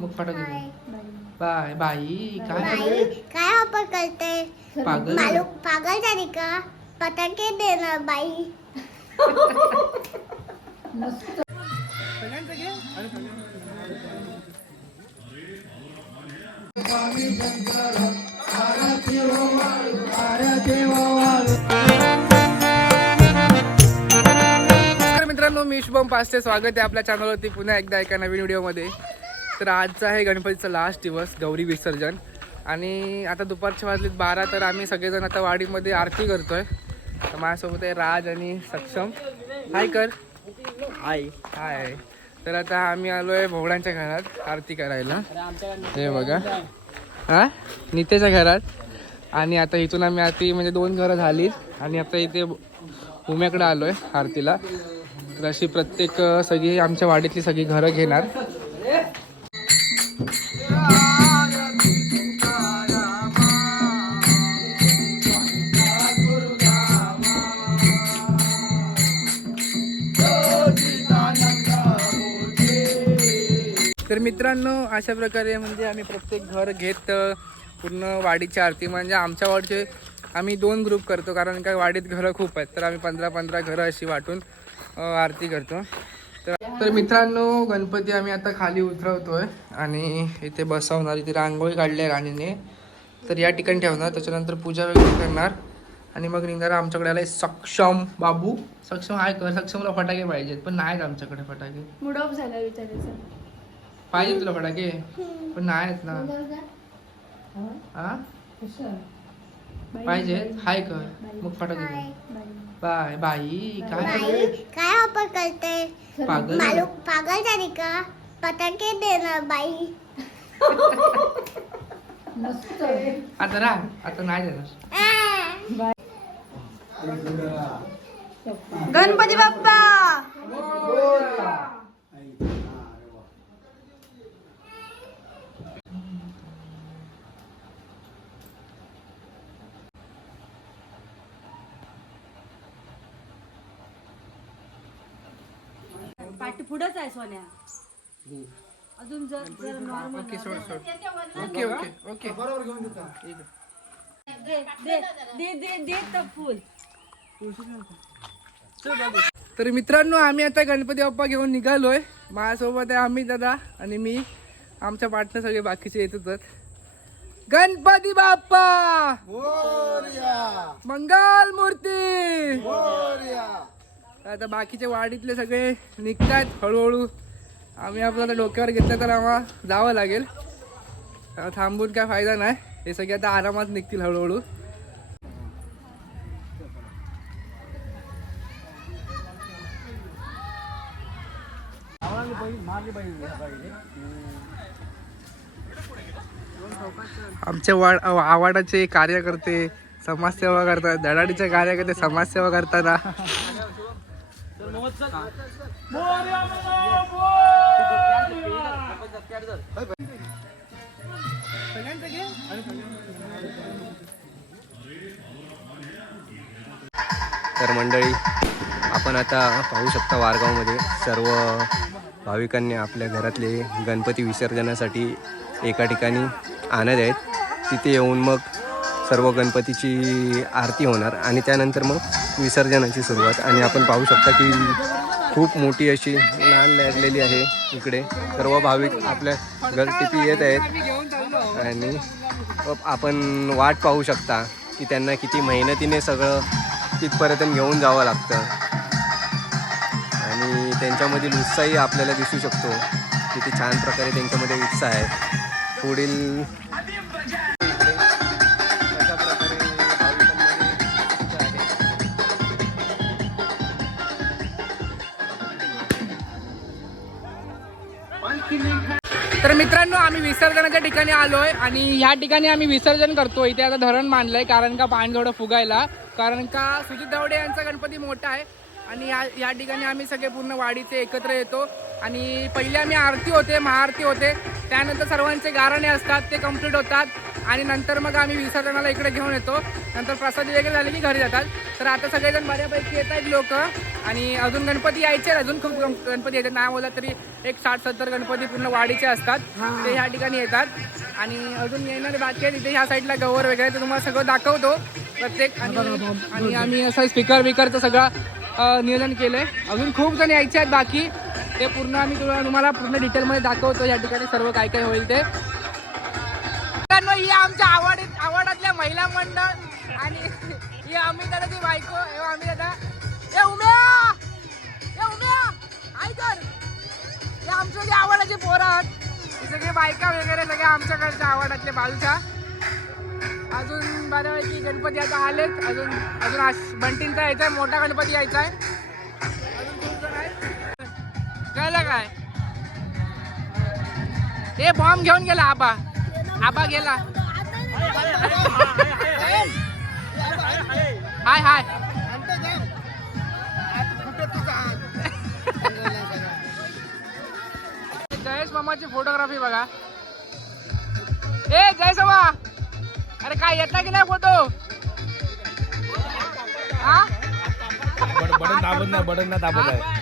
मग फटाके बाय बाई काय बाई काय वापर करते? पागल. मालू पागल झाली का? पटाके देणार बाई. मित्रांनो मी शुभम पाचते स्वागत आहे आपल्या चॅनलवरती पुन्हा एकदा एका नवीन व्हिडिओमध्ये तर आजचा आहे गणपतीचा लास्ट दिवस गौरी विसर्जन. आणि आता दुपारचे वाजलेत बारा तर आम्ही सगळेजण आता वाडीमध्ये आरती करतोय. तर माझ्यासोबत आहे राज आणि सक्षम. हाय कर. हाय हाय तर आता आम्ही आलो आहे भोवड्यांच्या घरात आरती करायला. हे बघा. हा? नितेच्या घरात. आणि आता इथून आम्ही आरती म्हणजे दोन घरं झालीत. आणि आता इथे उम्याकडे आलो आहे आरतीला. तर अशी प्रत्येक सगळी आमच्या वाडीतली सगळी घरं घेणार. मित्रांनो अशा प्रकारे म्हणजे आम्ही प्रत्येक घर घेत पूर्ण वाडीची आरती. म्हणजे आमच्या वाडीचे आम्ही दोन ग्रुप करतो कारण का वाडीत घरं खूप आहेत. तर आम्ही पंधरा पंधरा घरं अशी वाटून आरती करतो. तर तर मित्रांनो गणपती आम्ही आता खाली उतरवतोय आणि इथे बसवणार इथे रांगोळी काढली आहे राणीने. तर या ठिकाणी ठेवणार त्याच्यानंतर पूजा वगैरे करणार. आणि मग निघणार आमच्याकडे आलाय सक्षम बाबू. सक्षम आहे कर सक्षमला फटाके पाहिजेत पण नाहीत आमच्याकडे फटाके. मूड ऑफ झाला विचारायचा. पाहिजे तुला फटाके? पण नाहीत ना. हा? पाहिजे? हाय कर. मग फटाके. बाय बाई. काय बाई काय वापर करते? पागल. पागल झाली का? पटाके देणार बाई. आता राह. आता नाही देणार. गणपती बाप्पा! पाठी पुढंच आहे सोन्या. अजून जर जर नॉर्मल ओके सोड सोड. Okay okay okay. ठीक आहे. दे दे दे दे दे तर फुल. तर मित्रांनो आम्ही आता गणपती बाप्पा घेऊन निघालोय. माझ्यासोबत आहे आम्ही दादा आणि मी. आमच्या पार्टनर सगळे बाकीचे येतच गणपती बाप्पा! मंगल मूर्ती! आता बाकीचे वाडीतले सगळे निघतात हळूहळू. आम्ही आपलं आता डोक्यावर घेतलं तर आम्हाला जावं लागेल. थांबून काय फायदा नाही. हे सगळे आता आरामात निघतील हळूहळू. आमच्या वाड आवाडाचे कार्यकर्ते समाजसेवा करतात धडाडीचे कार्यकर्ते समाजसेवा करताना. तर मंडळी आपण आता पाहू शकता वारगावमध्ये सर्व भाविकांनी आपल्या घरातले गणपती विसर्जनासाठी एका ठिकाणी आणत आहेत. तिथे येऊन मग सर्व गणपतीची आरती होणार आणि त्यानंतर मग विसर्जनाची सुरुवात. आणि आपण पाहू शकता की खूप मोठी अशी लहान लागलेली आहे इकडे. सर्व भाविक आपल्या घरटिपी येत आहेत. आणि आपण वाट पाहू शकता की त्यांना किती मेहनतीने सगळं तिथपर्यंत घेऊन जावं लागतं. आणि त्यांच्यामधील उत्साहही आपल्याला दिसू शकतो. किती छान प्रकारे त्यांच्यामध्ये उत्साह आहे. पुढील तर मित्रांनो आम्ही विसर्जनाच्या ठिकाणी आलोय आणि ह्या ठिकाणी आम्ही विसर्जन करतो इथे आता धरण मानलंय कारण का पाणी थोडं फुगायला. कारण का सुजित दावडे यांचा गणपती मोठा आहे आणि या या ठिकाणी आम्ही सगळे पूर्ण वाडीचे एकत्र येतो. आणि पहिले आम्ही आरती होते महाआरती होते. त्यानंतर सर्वांचे गाराणे असतात ते कंप्लीट होतात. आणि नंतर मग आम्ही विसर्जनाला इकडे घेऊन येतो. नंतर प्रसाद वगैरे झाले की घरी जातात. तर आता सगळेजण बऱ्यापैकी येत आहेत लोक. आणि अजून गणपती यायचे आहेत, अजून खूप गण- गणपती येतात. नाही बोला तरी एक साठ सत्तर गणपती पूर्ण वाडीचे असतात. ते ह्या ठिकाणी येतात. आणि अजून येणारे बाकी आहे तिथे ह्या साईडला गवर वगैरे ते तुम्हाला सगळं दाखवतो. प्रत्येक आणि आणि आम्ही असं स्पीकर बिकरचं सगळं नियोजन केलंय. अजून खूप जण यायचे आहेत बाकी. ते पूर्ण आम्ही तुला तुम्हाला पूर्ण डिटेलमध्ये दाखवतो. या ठिकाणी सर्व काय काय होईल ते. ही आमच्या आवड आवडातल्या महिला मंडळ आणि ही आम्ही दादाची बायको. हे आम्ही दादा. ए उम्या! ए उम्या! ऐकर हे आमच्या जे आवडाचे पोरं आहात. सगळे बायका वगैरे सगळे आमच्याकडच्या आवडातले बाजूच्या. अजून बऱ्यापैकी गणपती आता आलेत. अजून अजून आश- बंटींचा यायचा आहे मोठा गणपती यायचा आहे कळलं काय? हे बॉम्ब घेऊन गेला आबा. आबा गेला. हाय हाय. जयेश मामाची फोटोग्राफी बघा. ए जयेश समा अरे काय येता की नाही फोटो? हा? बटन दाबत नाही बटन नाही दाबत आहे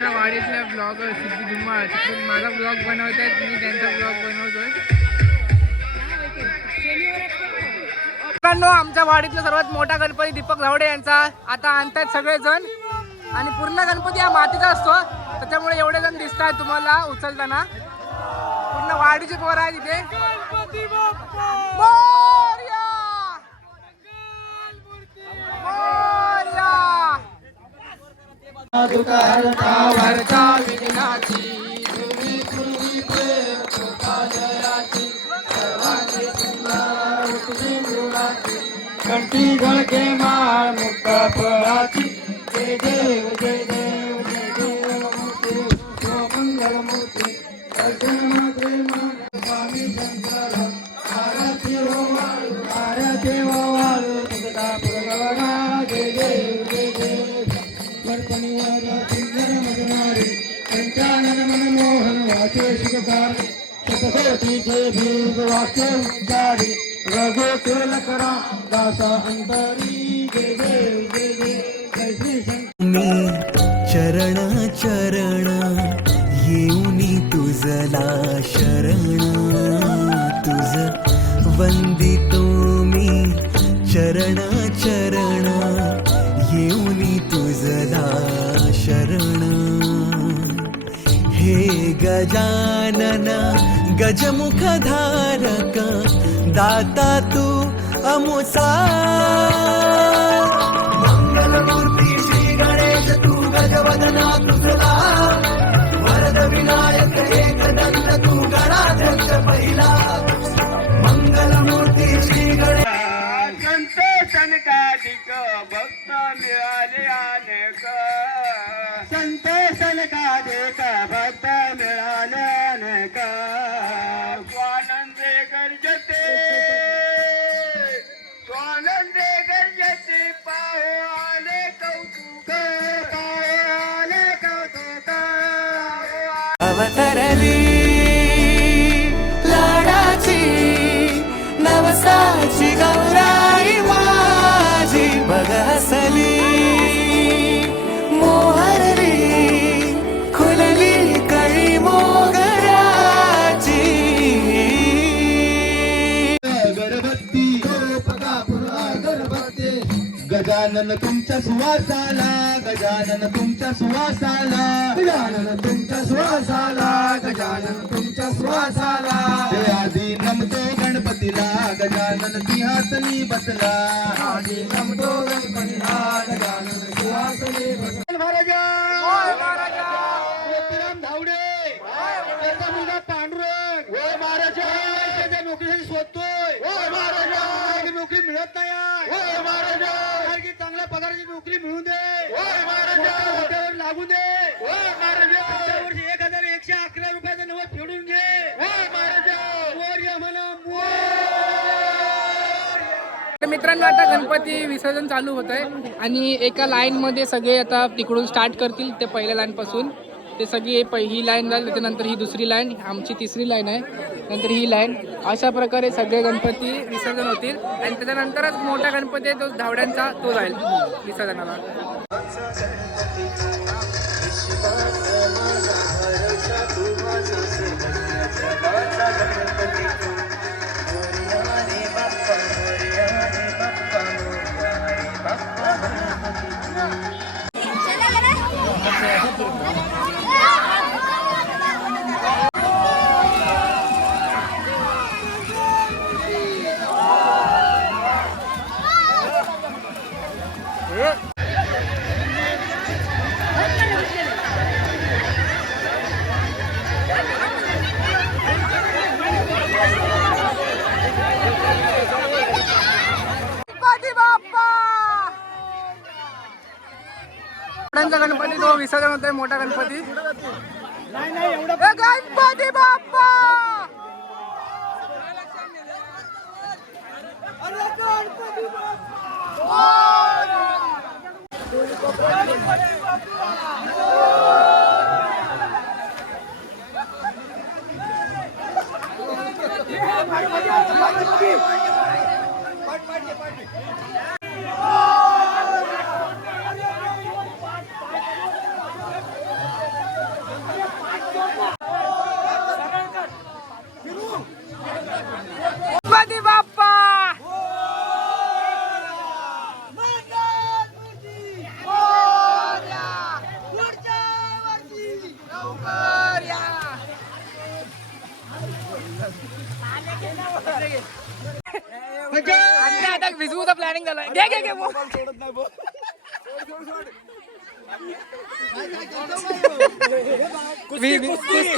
वाडीतल्या ब्लॉग सिद्धी धुमाळ तिकडून माझा ब्लॉग बनवत आहेत मी त्यांचा ब्लॉग बनवतोय. मित्रांनो आमच्या वाडीतला सर्वात मोठा गणपती दीपक धावडे यांचा. आता आणतायत सगळेजण. आणि पूर्ण गणपती हा मातीचा असतो. त्याच्यामुळे एवढे जण दिसत आहेत तुम्हाला उचलताना. पूर्ण वाडीचे पोर आहे तिथे वरचा विघ्नाची तुम्ही तुम्ही जयाची सर्वांची सुंदर तुम्ही मृगाची कंठी घळके माळ मुक्ता फळाची जय देव जय देव जय देव मूर्ती मंगल मूर्ती दर्शन मात्रे स्वामी शंकर आरती हो वाळू आरती हो वाळू तुझा प्रगवना जय देव पंचानन मनमोहन वाचे वाक्य उच्चारी रघो केल करा दासा अंतरी जय जय जय श्री चरण चरण येऊनी तुझला शरण तुझ वंदितो मी चरण चरण तुझला शरण. हे गजानन गजमुख धारक दाता तू अमुसा मंगलमूर्ती श्री गणेश तू गजवदना तुझला वरद विनायक एकदंत तू गणाध्यक्ष पहिला. मंगलमूर्ती श्री गणेश. संत सनकाधिक भक्त भक्त मिळाले गजानन तुमच्या सुवासाला गजानन तुमच्या सुवासाला. गजानन तुमच्या सुवासाला गजानन तुमच्या सुवासाला. आधी नमतो गणपतीला गजानन सिंहासनी बसला. आधी नमतो गणपतीला गजानन सिंहासनी बसला. महाराजा! मोतीराम धावडे! त्याचा मुलगा पांडुरंग! होय महाराजा! त्याच्या नोकरीसाठी शोधतोय. होय महाराजा! काही नोकरी मिळत नाही. होय महाराजा! पगाराची नोकरी मिळू दे. लागू दे. एक हजार एकशे अकरा रुपयाचं नवं फेडून घे. तर मित्रांनो आता गणपती विसर्जन चालू होत आहे आणि एका लाईन मध्ये सगळे आता तिकडून स्टार्ट करतील ते पहिल्या लाईन पासून. ते सगळी प ही लाईन झाली त्याच्यानंतर ही दुसरी लाईन आमची तिसरी लाईन आहे. नंतर ही लाईन अशा प्रकारे सगळे गणपती विसर्जन होतील आणि त्याच्यानंतरच मोठा गणपती आहे तो धावड्यांचा तो जाईल विसर्जनाला. धावड्यांचा गणपती तो विसर्जन होतोय मोठा गणपती. गणपती बाप्पा! गणपती आता आता प्लॅनिंग झाला घे घे घे मी-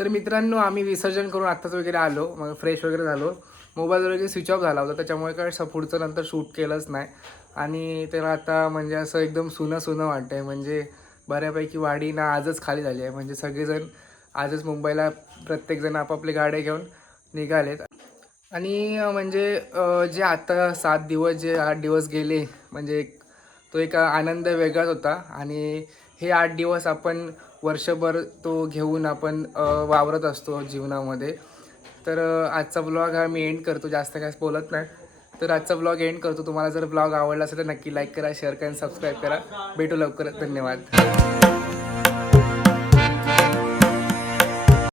तर मित्रांनो आम्ही विसर्जन करून आत्ताच वगैरे आलो. मग फ्रेश वगैरे झालो. मोबाईल वगैरे स्विच ऑफ झाला होता. त्याच्यामुळे काय स- पुढचं नंतर शूट केलंच नाही. आणि त्याला आता म्हणजे असं एकदम सुनं सुनं आहे म्हणजे बऱ्यापैकी वाडी ना आजच खाली झाली आहे. म्हणजे सगळेजण आजच मुंबईला प्रत्येकजण आपापले गाड्या घेऊन निघालेत. आणि म्हणजे जे आता सात दिवस जे आठ दिवस गेले म्हणजे तो एक आनंद वेगळाच होता. आणि हे आठ दिवस आपण वर्षभर तो घेऊन आपण वावरत असतो जीवनामध्ये. तर आजचा ब्लॉग हा मी एंड करतो जास्त काय बोलत नाही. तर आजचा ब्लॉग एंड करतो. तुम्हाला जर ब्लॉग आवडला असेल तर नक्की लाईक करा शेअर करा आणि सबस्क्राईब करा. भेटू लवकर धन्यवाद.